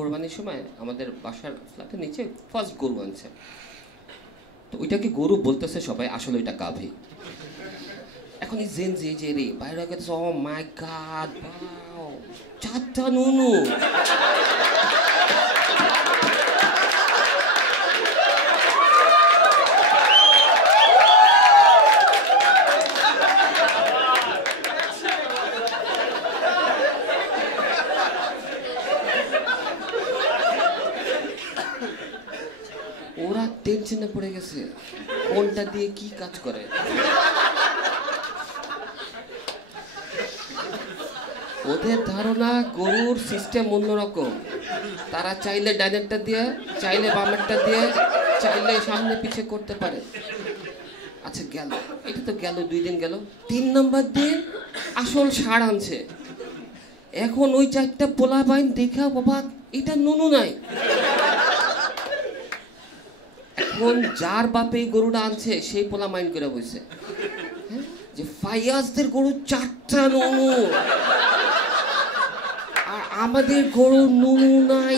কোরবানির সময় আমাদের বাসার ফ্ল্যাটের নিচে ফার্স্ট গরু আনছে। তো ওইটাকে গরু বলতেছে সবাই, আসলে ওইটা গাভী। এখন এই জেন যে রে বাইরে গেছে, ও মাই গড, ওয়াও, 4টা নুনু। ওরা টেনশনে পড়ে গেছে কোনটা দিয়ে কি কাজ করে। ওদের ধারণা গরুর সিস্টেম অন্যরকম, তারা চাইলে ডাইনেরটা দিয়ে, চাইলে বামেরটা দিয়ে, চাইলে সামনে পিছে করতে পারে। আচ্ছা গেল, এটা তো গেল, 2 দিন গেল। 3 নম্বর দিন আসল ষাঁড় আনছে। এখন ওই 4টা পোলা বাইন দেখা বাবা এটা নুনু নাই। এখন যার বাপে এই গরুটা আনছে সেই পোলা মাইন্ড করে বসে যে ফাইয়াজদের গরু 4টা নুনু, আর আমাদের গরু নুনু নাই।